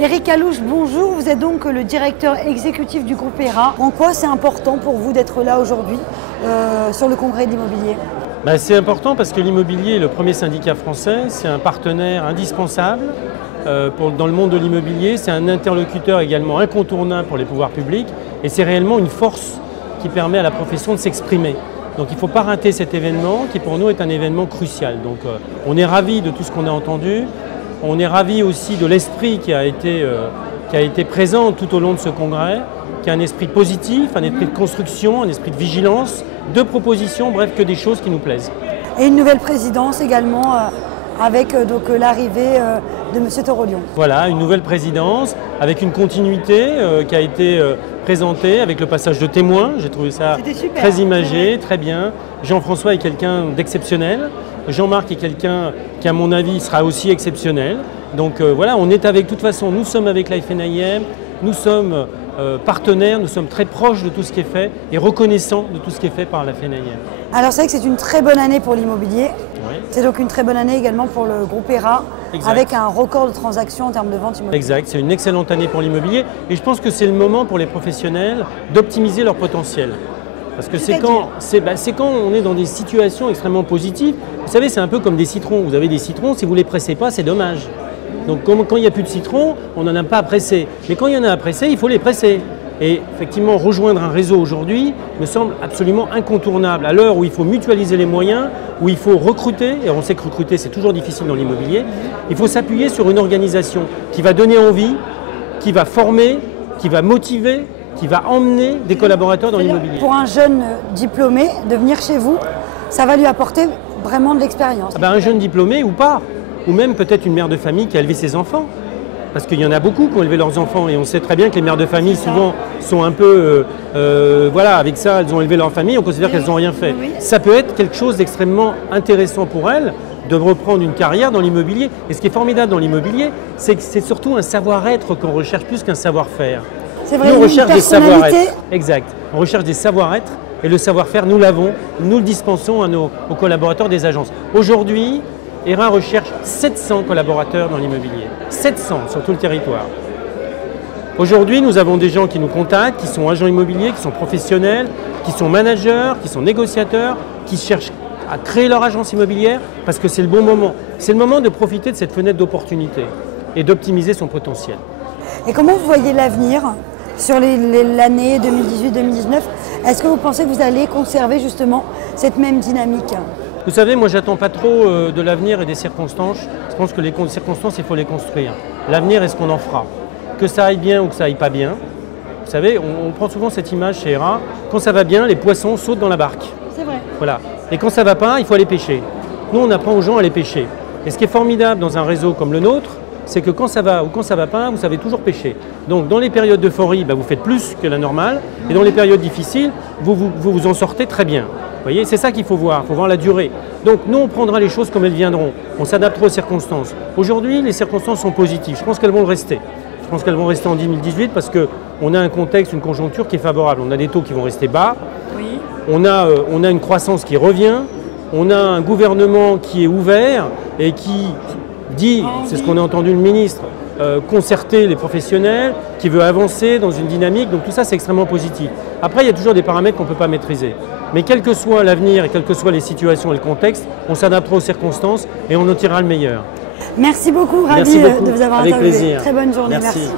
Éric Alouche, bonjour. Vous êtes donc le directeur exécutif du groupe ERA. En quoi c'est important pour vous d'être là aujourd'hui sur le congrès de l'immobilier? C'est important parce que l'immobilier est le premier syndicat français, c'est un partenaire indispensable dans le monde de l'immobilier, c'est un interlocuteur également incontournable pour les pouvoirs publics et c'est réellement une force qui permet à la profession de s'exprimer. Donc il ne faut pas rater cet événement qui pour nous est un événement crucial. Donc on est ravis de tout ce qu'on a entendu, on est ravis aussi de l'esprit qui a été présent tout au long de ce congrès, qui est un esprit positif, un esprit de construction, un esprit de vigilance, de propositions, bref, que des choses qui nous plaisent. Et une nouvelle présidence également avec l'arrivée de M. Torolion. Voilà, une nouvelle présidence avec une continuité qui a été présentée avec le passage de témoins. J'ai trouvé ça très imagé, très bien. Jean-François est quelqu'un d'exceptionnel. Jean-Marc est quelqu'un qui, à mon avis, sera aussi exceptionnel. Donc voilà, on est avec, de toute façon, nous sommes avec la FNAIM, nous sommes partenaires, nous sommes très proches de tout ce qui est fait et reconnaissants de tout ce qui est fait par la FNAIM. Alors c'est vrai que c'est une très bonne année pour l'immobilier. Oui. C'est donc une très bonne année également pour le groupe ERA, avec un record de transactions en termes de vente immobilière. Exact, c'est une excellente année pour l'immobilier et je pense que c'est le moment pour les professionnels d'optimiser leur potentiel. Parce que c'est quand on est dans des situations extrêmement positives. Vous savez, c'est un peu comme des citrons. Vous avez des citrons, si vous ne les pressez pas, c'est dommage. Donc quand il n'y a plus de citron, on n'en a pas à presser. Mais quand il y en a à presser, il faut les presser. Et effectivement, rejoindre un réseau aujourd'hui me semble absolument incontournable. À l'heure où il faut mutualiser les moyens, où il faut recruter, et on sait que recruter c'est toujours difficile dans l'immobilier, il faut s'appuyer sur une organisation qui va donner envie, qui va former, qui va motiver, qui va emmener des collaborateurs dans l'immobilier. Pour un jeune diplômé, de venir chez vous, ça va lui apporter vraiment de l'expérience. Un jeune diplômé ou pas, ou même peut-être une mère de famille qui a élevé ses enfants. Parce qu'il y en a beaucoup qui ont élevé leurs enfants et on sait très bien que les mères de famille souvent sont un peu, voilà, avec ça, elles ont élevé leur famille, on considère qu'elles n'ont rien fait. Ça peut être quelque chose d'extrêmement intéressant pour elles de reprendre une carrière dans l'immobilier. Et ce qui est formidable dans l'immobilier, c'est que c'est surtout un savoir-être qu'on recherche plus qu'un savoir-faire. C'est vrai, on recherche des savoir-être. Exact. On recherche des savoir-être et le savoir-faire, nous l'avons, nous le dispensons aux collaborateurs des agences. Aujourd'hui, ERA recherche 700 collaborateurs dans l'immobilier. 700 sur tout le territoire. Aujourd'hui, nous avons des gens qui nous contactent, qui sont agents immobiliers, qui sont professionnels, qui sont managers, qui sont négociateurs, qui cherchent à créer leur agence immobilière parce que c'est le bon moment. C'est le moment de profiter de cette fenêtre d'opportunité et d'optimiser son potentiel. Et comment vous voyez l'avenir sur l'année 2018-2019? Est-ce que vous pensez que vous allez conserver justement cette même dynamique? Vous savez, moi j'attends pas trop de l'avenir et des circonstances. Je pense que les circonstances, il faut les construire. L'avenir est ce qu'on en fera. Que ça aille bien ou que ça aille pas bien. Vous savez, on prend souvent cette image chez ERA. Quand ça va bien, les poissons sautent dans la barque. C'est vrai. Voilà. Et quand ça va pas, il faut aller pêcher. Nous, on apprend aux gens à aller pêcher. Et ce qui est formidable dans un réseau comme le nôtre, c'est que quand ça va ou quand ça va pas, vous savez toujours pêcher. Donc dans les périodes d'euphorie, vous faites plus que la normale. Et dans les périodes difficiles, vous en sortez très bien. Vous voyez, c'est ça qu'il faut voir la durée. Donc nous, on prendra les choses comme elles viendront. On s'adaptera aux circonstances. Aujourd'hui, les circonstances sont positives. Je pense qu'elles vont le rester. Je pense qu'elles vont rester en 2018 parce qu'on a un contexte, une conjoncture qui est favorable. On a des taux qui vont rester bas. Oui. On a une croissance qui revient. On a un gouvernement qui est ouvert et qui dit, c'est ce qu'on a entendu le ministre, concerter les professionnels, qui veut avancer dans une dynamique. Donc tout ça, c'est extrêmement positif. Après, il y a toujours des paramètres qu'on ne peut pas maîtriser. Mais quel que soit l'avenir et quelles que soient les situations et le contexte, on s'adaptera aux circonstances et on en tirera le meilleur. Merci beaucoup, ravi de vous avoir interviewé. Avec plaisir. Très bonne journée, merci. merci.